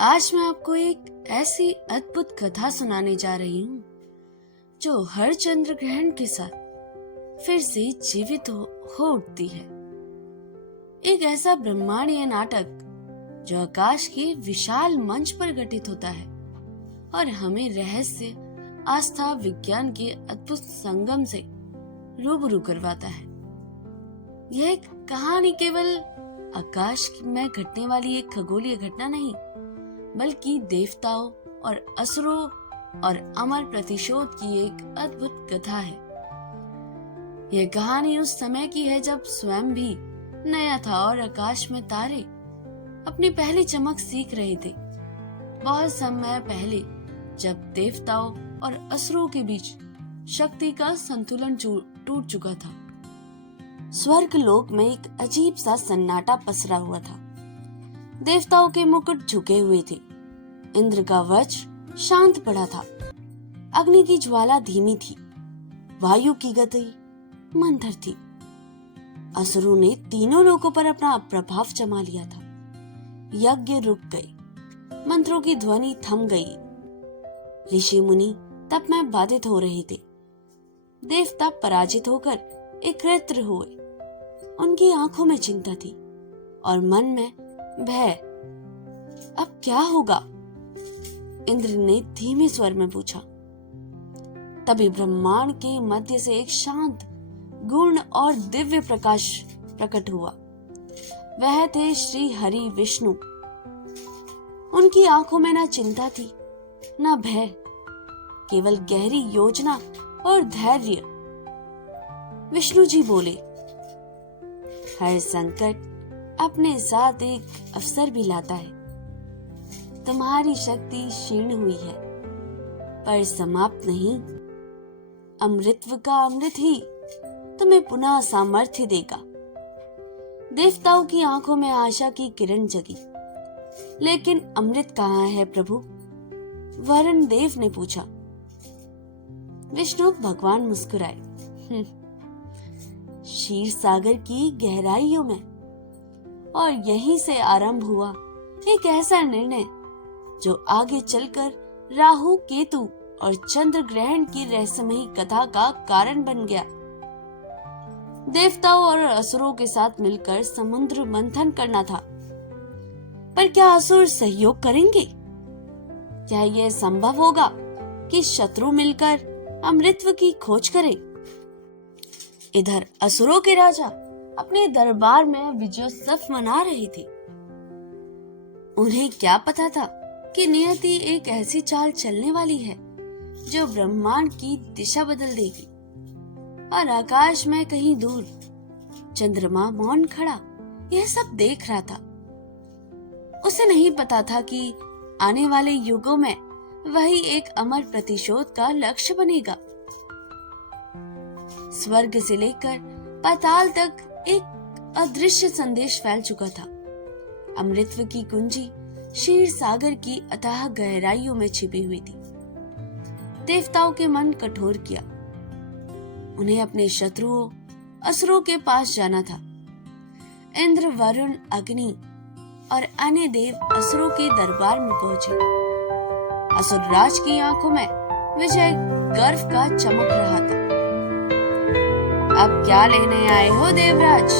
आज मैं आपको एक ऐसी अद्भुत कथा सुनाने जा रही हूँ जो हर चंद्र ग्रहण के साथ फिर से जीवित हो उठती है। एक ऐसा ब्रह्मांडीय नाटक जो आकाश के विशाल मंच पर घटित होता है और हमें रहस्य, आस्था, विज्ञान के अद्भुत संगम से रूबरू करवाता है। यह कहानी केवल आकाश में घटने वाली एक खगोलीय घटना नहीं, बल्कि देवताओं और असुरों और अमर प्रतिशोध की एक अद्भुत कथा है। यह कहानी उस समय की है जब स्वयं भी नया था और आकाश में तारे अपनी पहली चमक सीख रहे थे। बहुत समय पहले, जब देवताओं और असुरों के बीच शक्ति का संतुलन टूट चुका था। स्वर्ग लोक में एक अजीब सा सन्नाटा पसरा हुआ था। देवताओं के मुकुट झुके हुए थे, इंद्र का वज्र शांत पड़ा था, अग्नि की ज्वाला धीमी थी, वायु की गति मंथर थी। असुरों ने तीनों लोकों पर अपना प्रभाव जमा लिया था। यज्ञ रुक गए, मंत्रों की ध्वनि थम गई, ऋषि मुनि तप में बाधित हो रहे थे। देवता पराजित होकर एकत्र हुए। उनकी आंखों में चिंता थी और मन में भय। अब क्या होगा? इंद्र ने धीमे स्वर में पूछा। तभी ब्रह्मांड के मध्य से एक शांत, गुण और दिव्य प्रकाश प्रकट हुआ। वह थे श्री हरि विष्णु। उनकी आंखों में न चिंता थी, न भय, केवल गहरी योजना और धैर्य। विष्णु जी बोले, हर संकट अपने साथ एक अवसर भी लाता है। तुम्हारी शक्ति क्षीण हुई है, पर समाप्त नहीं। अमृतत्व का अमृत ही तुम्हें पुनः सामर्थ्य देगा। देवताओं की आंखों में आशा की किरण जगी। लेकिन अमृत कहाँ है प्रभु? वरुण देव ने पूछा। विष्णु भगवान मुस्कुराए। क्षीर सागर की गहराइयों में। और यहीं से आरंभ हुआ एक ऐसा निर्णय जो आगे चलकर राहु, केतु और चंद्र ग्रहण की रहस्यमयी कथा का कारण बन गया। देवताओं और असुरों के साथ मिलकर समुद्र मंथन करना था। पर क्या असुर सहयोग करेंगे? क्या यह संभव होगा कि शत्रु मिलकर अमृतत्व की खोज करें? इधर असुरों के राजा अपने दरबार में विजयोत्सव मना रहे थे। उन्हें क्या पता था कि नियति एक ऐसी चाल चलने वाली है जो ब्रह्मांड की दिशा बदल देगी। और आकाश में कहीं दूर चंद्रमा मौन खड़ा यह सब देख रहा था। उसे नहीं पता था कि आने वाले युगों में वही एक अमर प्रतिशोध का लक्ष्य बनेगा। स्वर्ग से लेकर पाताल तक एक अदृश्य संदेश फैल चुका था। अमृतत्व की कुंजी क्षीर सागर की अथाह गहराइयों में छिपी हुई थी। देवताओं के मन कठोर किया। उन्हें अपने शत्रुओं असुरों के पास जाना था। इंद्र, वरुण, अग्नि और अन्य देव असुरों के दरबार में पहुंचे। असुरराज की आंखों में विजय गर्व का चमक रहा था। अब क्या लेने आए हो देवराज?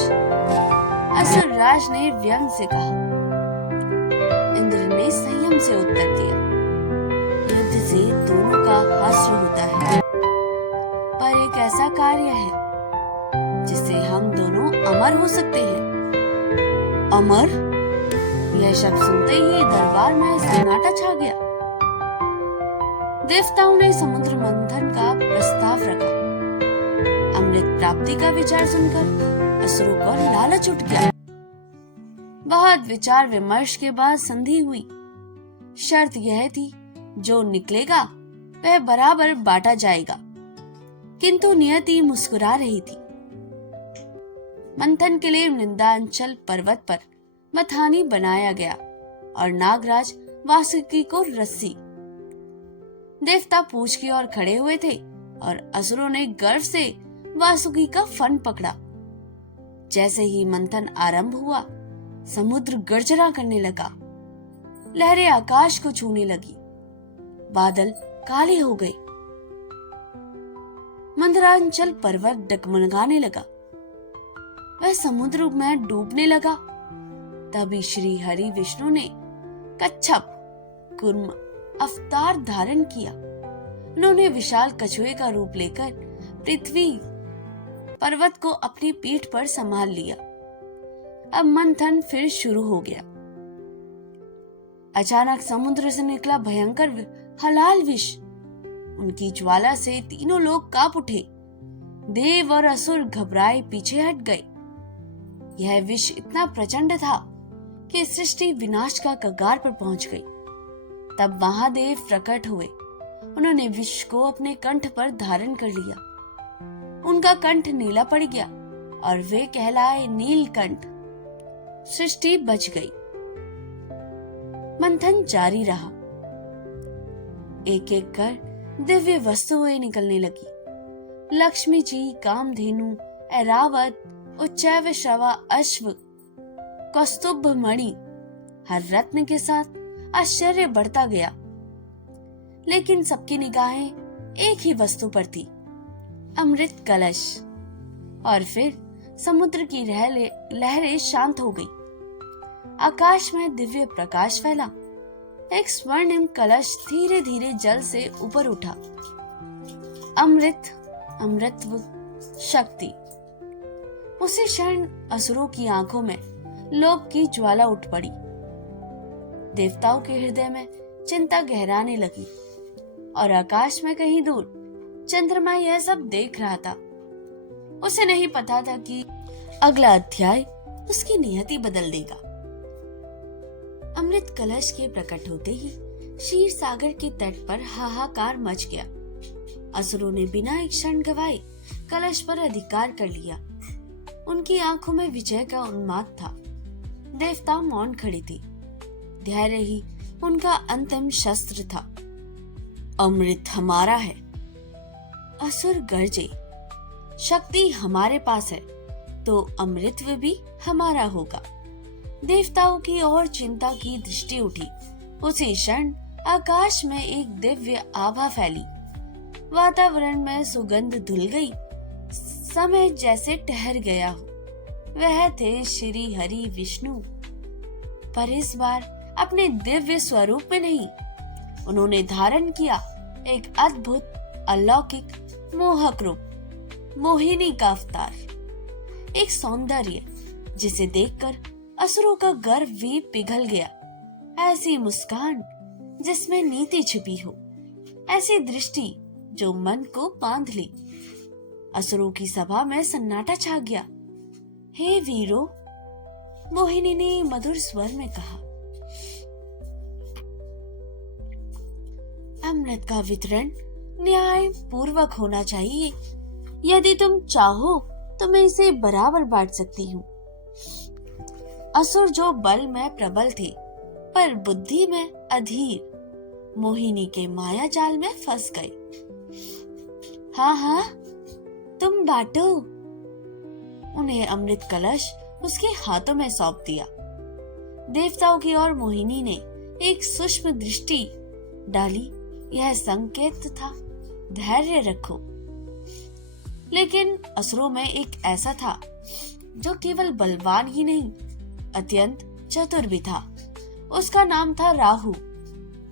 असुरराज ने व्यंग से कहा। इंद्र ने संयम से उत्तर दिया, युद्ध से दोनों का हश्र होता है, पर एक ऐसा कार्य है जिससे हम दोनों अमर हो सकते हैं। अमर? यह शब्द सुनते ही दरबार में सन्नाटा छा गया। देवताओं ने समुद्र मंथन का प्रस्ताव रखा। अमृत प्राप्ति का विचार सुनकर असुरों को लालच उठ गया। बहुत विचार विमर्श के बाद संधि हुई। शर्त यह थी, जो निकलेगा वह बराबर बांटा जाएगा। किंतु नियति मुस्कुरा रही थी। मंथन के लिए निंदांचल पर्वत पर मथानी बनाया गया और नागराज वासुकी को रस्सी। देवता पूछ की ओर खड़े हुए थे और असुरों ने गर्व से वासुकी का फन पकड़ा। जैसे ही मंथन आरंभ हुआ, समुद्र गर्जना करने लगा। लहरें आकाश को छूने लगी, बादल काले हो गए, मंदरांचल पर्वत डगमगाने लगा, वह समुद्र में डूबने लगा। तभी श्री हरि विष्णु ने कच्छप कुर्म अवतार धारण किया। उन्होंने विशाल कछुए का रूप लेकर पृथ्वी पर्वत को अपनी पीठ पर संभाल लिया। अब मंथन फिर शुरू हो गया। अचानक समुद्र से निकला भयंकर हलाल विष। उनकी ज्वाला से तीनों लोग कांप उठे। देव और असुर घबराए पीछे हट गए। यह विष इतना प्रचंड था कि सृष्टि विनाश का कगार पर पहुंच गई। तब महादेव प्रकट हुए। उन्होंने विष को अपने कंठ पर धारण कर लिया। उनका कंठ नीला पड़ गया और वे कहलाए नीलकंठ। सृष्टि बच गई। मंथन जारी रहा। एक एक कर दिव्य वस्तुएं निकलने लगी। लक्ष्मी जी, कामधेनु, ऐरावत, उच्चैव श्रवा अश्व, कौस्तुभ मणि, हर रत्न के साथ आश्चर्य बढ़ता गया। लेकिन सबकी निगाहें एक ही वस्तु पर थी, अमृत कलश। और फिर समुद्र की लहरें शांत हो गई। आकाश में दिव्य प्रकाश फैला। एक स्वर्णिम कलश धीरे धीरे जल से ऊपर उठा। अमृत, अमृतत्व, शक्ति। उसी क्षण असुरों की आंखों में लोभ की ज्वाला उठ पड़ी। देवताओं के हृदय में चिंता गहराने लगी और आकाश में कहीं दूर चंद्रमा यह सब देख रहा था। उसे नहीं पता था कि अगला अध्याय उसकी नियति बदल देगा। अमृत कलश के प्रकट होते ही क्षीर सागर के तट पर हाहाकार मच गया। असुरों ने बिना एक क्षण गवाए कलश पर अधिकार कर लिया। उनकी आंखों में विजय का उन्माद था। देवता मौन खड़ी थी। धैर्य ही उनका अंतिम शस्त्र था। अमृत हमारा है। असुर गरजे, शक्ति हमारे पास है तो अमृतत्व भी हमारा होगा। देवताओं की ओर चिंता की दृष्टि उठी। उसी क्षण आकाश में एक दिव्य आभा फैली। वातावरण में सुगंध धुल गई। समय जैसे ठहर गया हो। वह थे श्री हरि विष्णु, पर इस बार अपने दिव्य स्वरूप में नहीं। उन्होंने धारण किया एक अद्भुत, अलौकिक, मोहक रूप, मोहिनी का अवतार। एक सौंदर्य जिसे देखकर असुरों का गर्व भी पिघल गया। ऐसी मुस्कान जिसमें नीति छिपी हो, ऐसी दृष्टि जो मन को बांध ली। असुरों की सभा में सन्नाटा छा गया। हे वीरो, मोहिनी ने मधुर स्वर में कहा, अमृत का वितरण न्याय पूर्वक होना चाहिए। यदि तुम चाहो तो मैं इसे बराबर बांट सकती हूँ। असुर जो बल में प्रबल थे पर बुद्धि में अधीर, मोहिनी के माया जाल में फंस गए। हाँ हाँ, तुम बांटो। उन्हें अमृत कलश उसके हाथों में सौंप दिया। देवताओं की ओर मोहिनी ने एक सूक्ष्म दृष्टि डाली। यह संकेत था, धैर्य रखो। लेकिन असुरों में एक ऐसा था जो केवल बलवान ही नहीं, अत्यंत चतुर भी था। उसका नाम था राहु।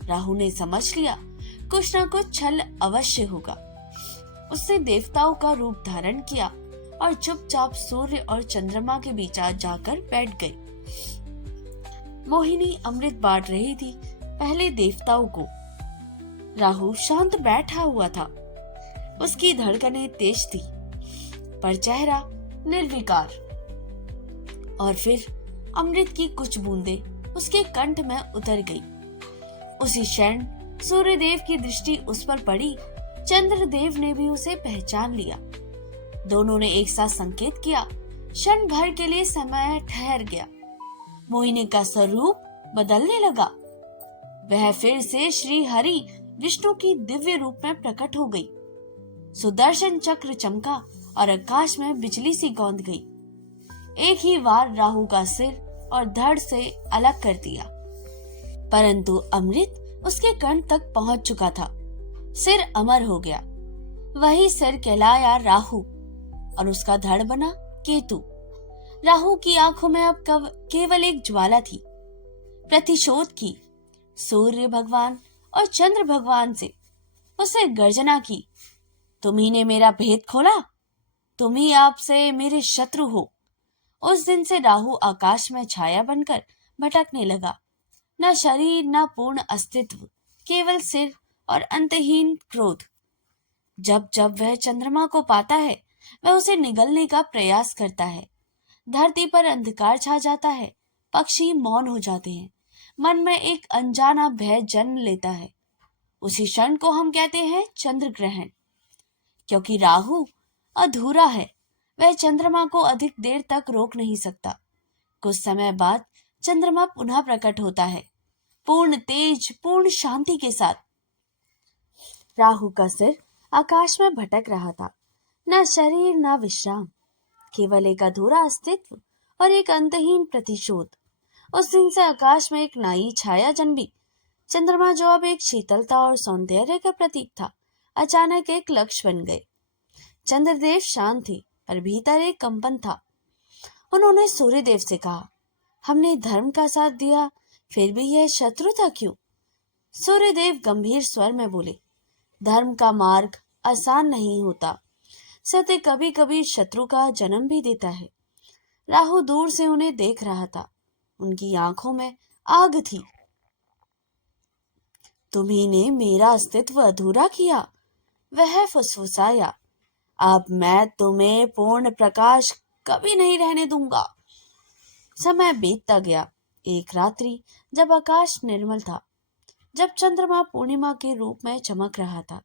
राहु ने समझ लिया कुछ न कुछ छल अवश्य होगा। उसने देवताओं का रूप धारण किया और चुपचाप सूर्य और चंद्रमा के बीच जाकर बैठ गई। मोहिनी अमृत बांट रही थी पहले देवताओं को। राहु शांत बैठा हुआ था। उसकी धड़कनें तेज थी पर चेहरा निर्विकार। और फिर अमृत की कुछ बूंदें उसके कंठ में उतर गई। उसी क्षण सूर्यदेव की दृष्टि उस पर पड़ी। चंद्रदेव ने भी उसे पहचान लिया। दोनों ने एक साथ संकेत किया। क्षण भर के लिए समय ठहर गया। मोहिनी का स्वरूप बदलने लगा। वह फिर से श्री हरि विष्णु की दिव्य रूप में प्रकट हो गई। सुदर्शन चक्र चमका और आकाश में बिजली सी गूंज गई। एक ही बार राहु का सिर और धड़ से अलग कर दिया। परंतु अमृत उसके कर्ण तक पहुंच चुका था। सिर अमर हो गया। वही सिर कहलाया राहु और उसका धड़ बना केतु। राहु की आंखों में अब केवल एक ज्वाला थी, प्रतिशोध की। सूर्य भगवान और चंद्र भगवान से उसने गर्जना की, तुम ही ने मेरा भेद खोला, तुम ही आपसे मेरे शत्रु हो। उस दिन से राहु आकाश में छाया बनकर भटकने लगा। न शरीर न पूर्ण अस्तित्व, केवल सिर और अंतहीन क्रोध। जब जब वह चंद्रमा को पाता है वह उसे निगलने का प्रयास करता है। धरती पर अंधकार छा जाता है, पक्षी मौन हो जाते हैं, मन में एक अनजाना भय जन्म लेता है। उसी क्षण को हम कहते हैं चंद्र ग्रहण। क्योंकि राहु अधूरा है, वह चंद्रमा को अधिक देर तक रोक नहीं सकता। कुछ समय बाद चंद्रमा पुनः प्रकट होता है, पूर्ण तेज, पूर्ण शांति के साथ। राहु का सिर आकाश में भटक रहा था, न शरीर न विश्राम, केवल एक अधूरा अस्तित्व और एक अंतहीन प्रतिशोध। उस दिन से आकाश में एक नई छाया जन्मी। चंद्रमा, जो अब एक शीतलता और सौंदर्य का प्रतीक था, अचानक एक लक्ष्य बन गए। चंद्रदेव शांत थे, पर भीतर एक कंपन था। उन्होंने सूर्यदेव से कहा, हमने धर्म का साथ दिया, फिर भी यह शत्रु था क्यों? सूर्यदेव गंभीर स्वर में बोले, धर्म का मार्ग आसान नहीं होता। सत्य कभी कभी शत्रु का जन्म भी देता है। राहु दूर से उन्हें देख रहा था। उनकी आंखों में आग थी। तुम्ही ने मेरा अस्तित्व अधूरा किया, वह फुसफुसाया। अब मैं तुम्हें पूर्ण प्रकाश कभी नहीं रहने दूंगा। समय बीतता गया। एक रात्रि, जब आकाश निर्मल था, जब चंद्रमा पूर्णिमा के रूप में चमक रहा था,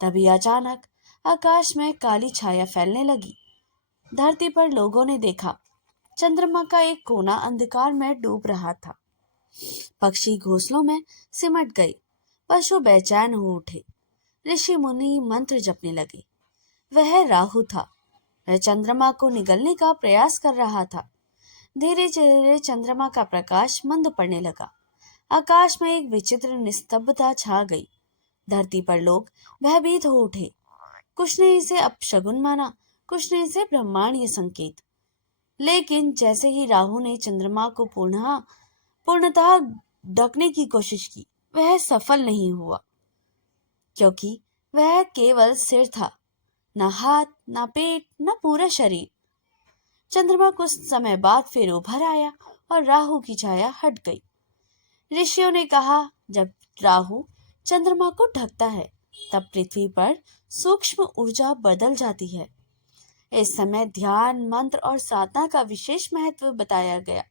तभी अचानक आकाश में काली छाया फैलने लगी। धरती पर लोगों ने देखा, चंद्रमा का एक कोना अंधकार में डूब रहा था। पक्षी घोंसलों में सिमट गए, पशु बेचैन हो उठे, ऋषि मुनि मंत्र जपने लगे। वह राहु था। वह चंद्रमा को निगलने का प्रयास कर रहा था। धीरे धीरे चंद्रमा का प्रकाश मंद पड़ने लगा। आकाश में एक विचित्र निस्तब्धता छा गई। धरती पर लोग भयभीत हो उठे। कुछ ने इसे अपशगुन माना, कुछ ने इसे ब्रह्मांडीय संकेत। लेकिन जैसे ही राहु ने चंद्रमा को पूर्णतः ढकने की कोशिश की, वह सफल नहीं हुआ। क्योंकि वह केवल सिर था, न हाथ, न पेट, न पूरा शरीर। चंद्रमा कुछ समय बाद फिर उभर आया और राहु की छाया हट गई। ऋषियों ने कहा, जब राहु चंद्रमा को ढकता है, तब पृथ्वी पर सूक्ष्म ऊर्जा बदल जाती है। इस समय ध्यान, मंत्र और साधना का विशेष महत्व बताया गया।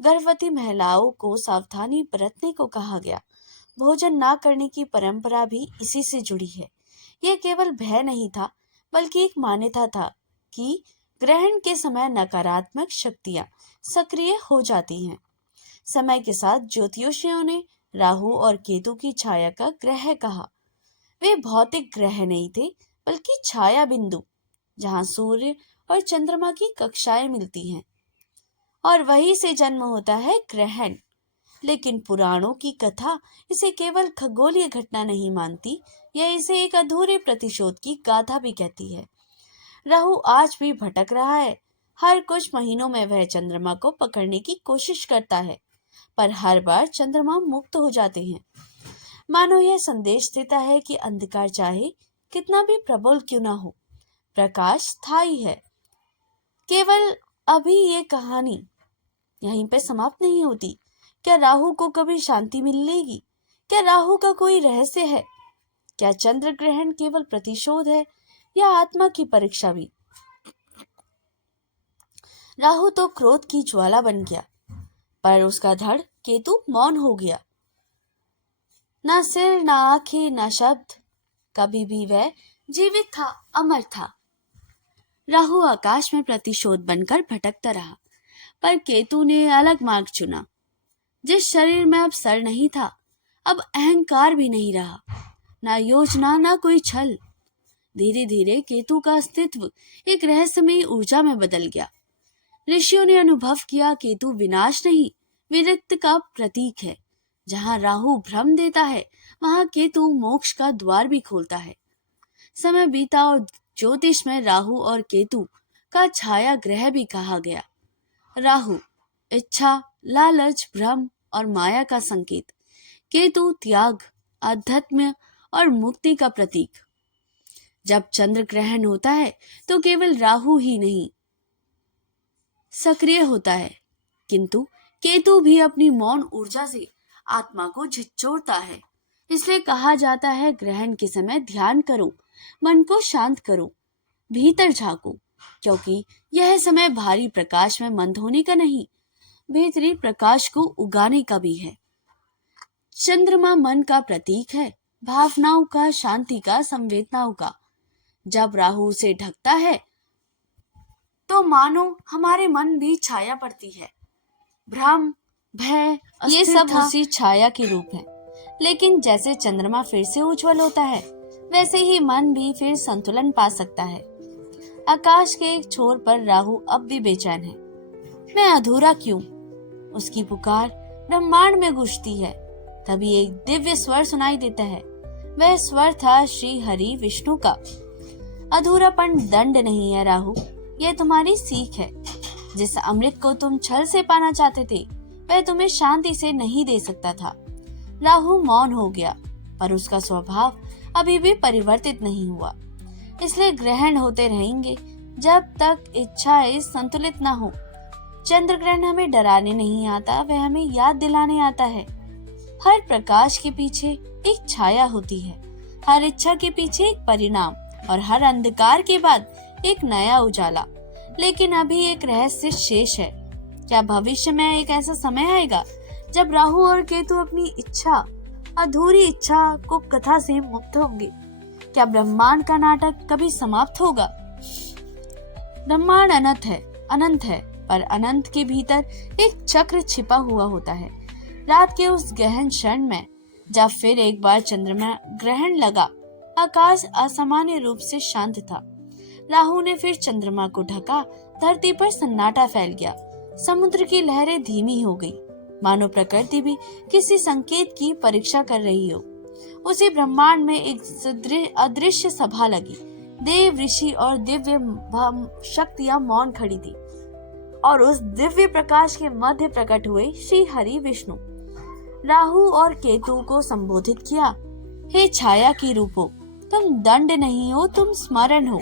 गर्भवती महिलाओं को सावधानी बरतने को कहा गया। भोजन ना करने की परंपरा भी इसी से जुड़ी है। यह केवल भय नहीं था, बल्कि एक मान्यता था कि ग्रहण के समय नकारात्मक शक्तियां सक्रिय हो जाती हैं। समय के साथ ज्योतिषियों ने राहु और केतु की छाया का ग्रह कहा। वे भौतिक ग्रह नहीं थे, बल्कि छाया बिंदु, जहां सूर्य और चंद्रमा की कक्षाएं मिलती हैं, और वहीं से जन्म होता है ग्रहण। लेकिन पुराणों की कथा इसे केवल खगोलीय घटना नहीं मानती, यह इसे एक अधूरे प्रतिशोध की गाथा भी कहती है। राहु आज भी भटक रहा है। हर कुछ महीनों में वह चंद्रमा को पकड़ने की कोशिश करता है, पर हर बार चंद्रमा मुक्त हो जाते हैं। मानो यह संदेश देता है कि अंधकार चाहे कितना भी प्रबल क्यों ना हो, प्रकाश स्थायी है। केवल अभी ये कहानी यहीं पे समाप्त नहीं होती। क्या राहु को कभी शांति मिलेगी? क्या राहु का कोई रहस्य है? क्या चंद्र ग्रहण केवल प्रतिशोध है या आत्मा की परीक्षा भी? राहु तो क्रोध की ज्वाला बन गया, पर उसका धड़ केतु मौन हो गया। ना सिर, ना आंखें, ना शब्द, कभी भी वह जीवित था, अमर था। राहु आकाश में प्रतिशोध बनकर भटकता रहा, पर केतु ने अलग मार्ग चुना। जिस शरीर में अब सर नहीं था, अब अहंकार भी नहीं रहा, ना योजना, ना कोई छल। धीरे धीरे केतु का अस्तित्व एक रहस्यमयी ऊर्जा में बदल गया। ऋषियों ने अनुभव किया, केतु विनाश नहीं, विरक्त का प्रतीक है। जहाँ राहु भ्रम देता है, वहाँ केतु मोक्ष का द्वार भी खोलता है। समय बीता और ज्योतिष में राहु और केतु का छाया ग्रह भी कहा गया। राहु इच्छा, लालच, भ्रम और माया का संकेत। केतु त्याग, अध्यात्म और मुक्ति का प्रतीक। जब चंद्र ग्रहण होता है तो केवल राहु ही नहीं सक्रिय होता है, किंतु केतु भी अपनी मौन ऊर्जा से आत्मा को झिझोड़ता है। इसलिए कहा जाता है, ग्रहण के समय ध्यान करो, मन को शांत करो, भीतर झांको, क्योंकि यह समय भारी प्रकाश में मंद होने का नहीं, भीतरी प्रकाश को उगाने का भी है। चंद्रमा मन का प्रतीक है, भावनाओं का, शांति का, संवेदनाओं का। जब राहु उसे ढकता है तो मानो हमारे मन भी छाया पड़ती है। भ्रम, भय, ये सब उसी छाया के रूप है। लेकिन जैसे चंद्रमा फिर से उज्जवल होता है, वैसे ही मन भी फिर संतुलन पा सकता है। आकाश के एक छोर पर राहु अब भी बेचैन है। मैं अधूरा क्यों? उसकी पुकार ब्रह्मांड में गूंजती है। तभी एक दिव्य स्वर सुनाई देता है। वह स्वर था श्री हरि विष्णु का। अधूरापन दंड नहीं है राहु, यह तुम्हारी सीख है। जिस अमृत को तुम छल से पाना चाहते थे, वह तुम्हें शांति से नहीं दे सकता था। राहु मौन हो गया, पर उसका स्वभाव अभी भी परिवर्तित नहीं हुआ। इसलिए ग्रहण होते रहेंगे जब तक इच्छाएं संतुलित न हो। चंद्र ग्रहण हमें डराने नहीं आता, वह हमें याद दिलाने आता है। हर प्रकाश के पीछे एक छाया होती है, हर इच्छा के पीछे एक परिणाम, और हर अंधकार के बाद एक नया उजाला। लेकिन अभी एक रहस्य शेष है। क्या भविष्य में एक ऐसा समय आएगा जब राहु और केतु अपनी इच्छा, अधूरी इच्छा को कथा से मुक्त होंगे? क्या ब्रह्मांड का नाटक कभी समाप्त होगा? ब्रह्मांड अनंत है, पर अनंत के भीतर एक चक्र छिपा हुआ होता है। रात के उस गहन क्षण में जब फिर एक बार चंद्रमा ग्रहण लगा, आकाश असामान्य रूप से शांत था। राहु ने फिर चंद्रमा को ढका, धरती पर सन्नाटा फैल गया। समुद्र की लहरें धीमी हो गई, मानो प्रकृति भी किसी संकेत की परीक्षा कर रही हो। उसी ब्रह्मांड में एक अदृश्य सभा लगी। देव, ऋषि और दिव्य शक्तियां मौन खड़ी थी, और उस दिव्य प्रकाश के मध्य प्रकट हुए श्री हरि विष्णु। राहु और केतु को संबोधित किया, हे छाया के रूपों, तुम दंड नहीं हो, तुम स्मरण हो।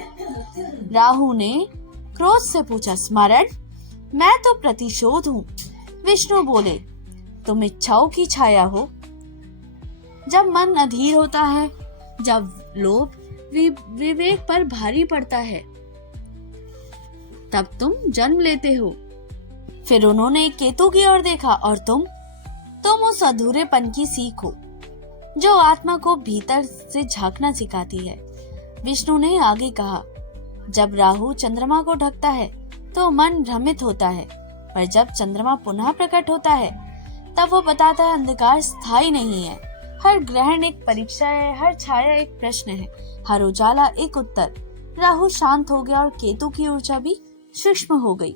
राहु ने क्रोध से पूछा, स्मरण? मैं तो प्रतिशोध हूँ। विष्णु बोले, तुम इच्छाओं की छाया हो। जब मन अधीर होता है, जब लोभ विवेक पर भारी पड़ता है, तब तुम जन्म लेते हो। फिर उन्होंने केतु की ओर देखा, और तुम उस अधूरेपन की सीख हो जो आत्मा को भीतर से झांकना सिखाती है। विष्णु ने आगे कहा, जब राहु चंद्रमा को ढकता है तो मन भ्रमित होता है, पर जब चंद्रमा पुनः प्रकट होता है तब वो बताता है अंधकार स्थायी नहीं है। हर ग्रहण एक परीक्षा है, हर छाया एक प्रश्न है, हर उजाला एक उत्तर। राहु शांत हो गया और केतु की ऊर्जा भी सूक्ष्म हो गई।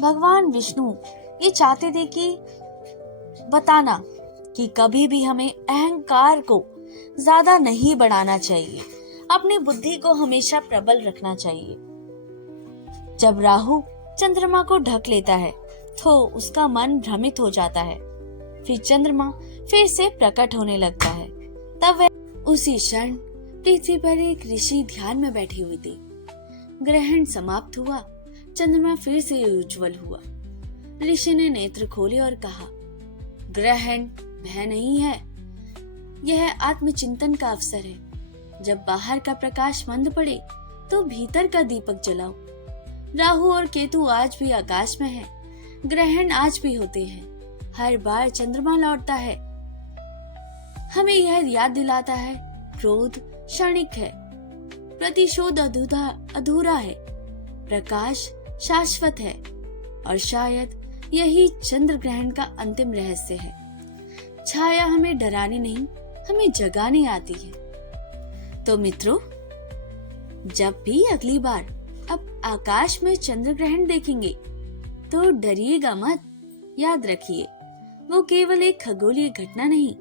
भगवान विष्णु ये चाहते थे कि बताना कि कभी भी हमें अहंकार को ज्यादा नहीं बढ़ाना चाहिए, अपनी बुद्धि को हमेशा प्रबल रखना चाहिए। जब राहु चंद्रमा को ढक लेता है तो उसका मन भ्रमित हो जाता है। फिर चंद्रमा फिर से प्रकट होने लगता है। तब वह उसी क्षण पृथ्वी पर एक ऋषि ध्यान में बैठी हुई थी। ग्रहण समाप्त हुआ, चंद्रमा फिर से उज्जवल हुआ। ऋषि ने नेत्र खोले और कहा, ग्रहण भय नहीं है, यह आत्मचिंतन का अवसर है। जब बाहर का प्रकाश मंद पड़े तो भीतर का दीपक जलाओ। राहु और केतु आज भी आकाश में है, ग्रहण आज भी होते हैं। हर बार चंद्रमा लौटता है, हमें यह याद दिलाता है, क्रोध क्षणिक है, प्रतिशोध अधूरा है, प्रकाश शाश्वत है। और शायद यही चंद्र ग्रहण का अंतिम रहस्य है। छाया हमें डराने नहीं, हमें जगाने आती है। तो मित्रों, जब भी अगली बार अब आकाश में चंद्र ग्रहण देखेंगे तो डरिएगा मत। याद रखिए, वो केवल एक खगोलीय घटना नहीं,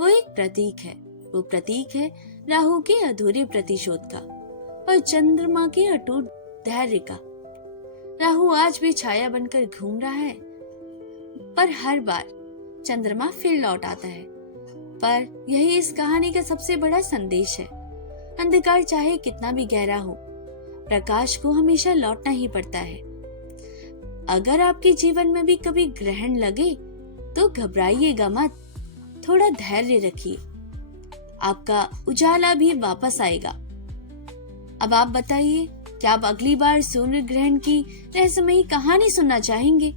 वो एक प्रतीक है। वो प्रतीक है राहु के अधूरे प्रतिशोध का और चंद्रमा के अटूट धैर्य का। राहु आज भी छाया बनकर घूम रहा है, पर हर बार चंद्रमा फिर लौट आता है। पर यही इस कहानी का सबसे बड़ा संदेश है। अंधकार चाहे कितना भी गहरा हो, प्रकाश को हमेशा लौटना ही पड़ता है। अगर आपके जीवन में भी कभी ग्रहण लगे तो घबराइएगा मत, थोड़ा धैर्य रखिए, आपका उजाला भी वापस आएगा। अब आप बताइए, क्या आप अगली बार सूर्य ग्रहण की रहस्यमयी कहानी सुनना चाहेंगे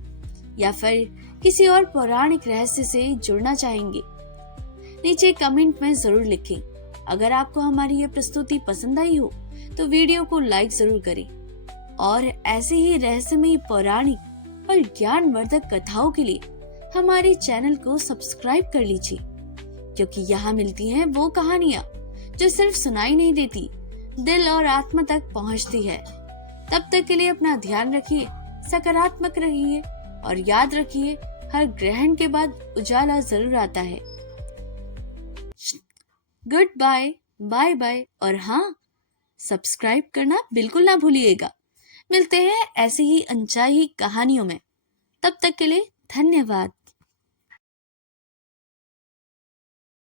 या फिर किसी और पौराणिक रहस्य से जुड़ना चाहेंगे? नीचे कमेंट में जरूर लिखें। अगर आपको हमारी ये प्रस्तुति पसंद आई हो तो वीडियो को लाइक जरूर करें और ऐसे ही रहस्यमयी, पौराणिक और ज्ञानवर्धक कथाओं के लिए हमारे चैनल को सब्सक्राइब कर लीजिए, क्योंकि यहाँ मिलती हैं वो कहानियाँ जो सिर्फ सुनाई नहीं देती, दिल और आत्मा तक पहुँचती है। तब तक के लिए अपना ध्यान रखिए, सकारात्मक रहिए और याद रखिए, हर ग्रहण के बाद उजाला जरूर आता है। गुड बाय, बाय बाय, और हाँ, सब्सक्राइब करना बिल्कुल ना भूलिएगा। मिलते हैं ऐसे ही अनचाही कहानियों में। तब तक के लिए धन्यवाद।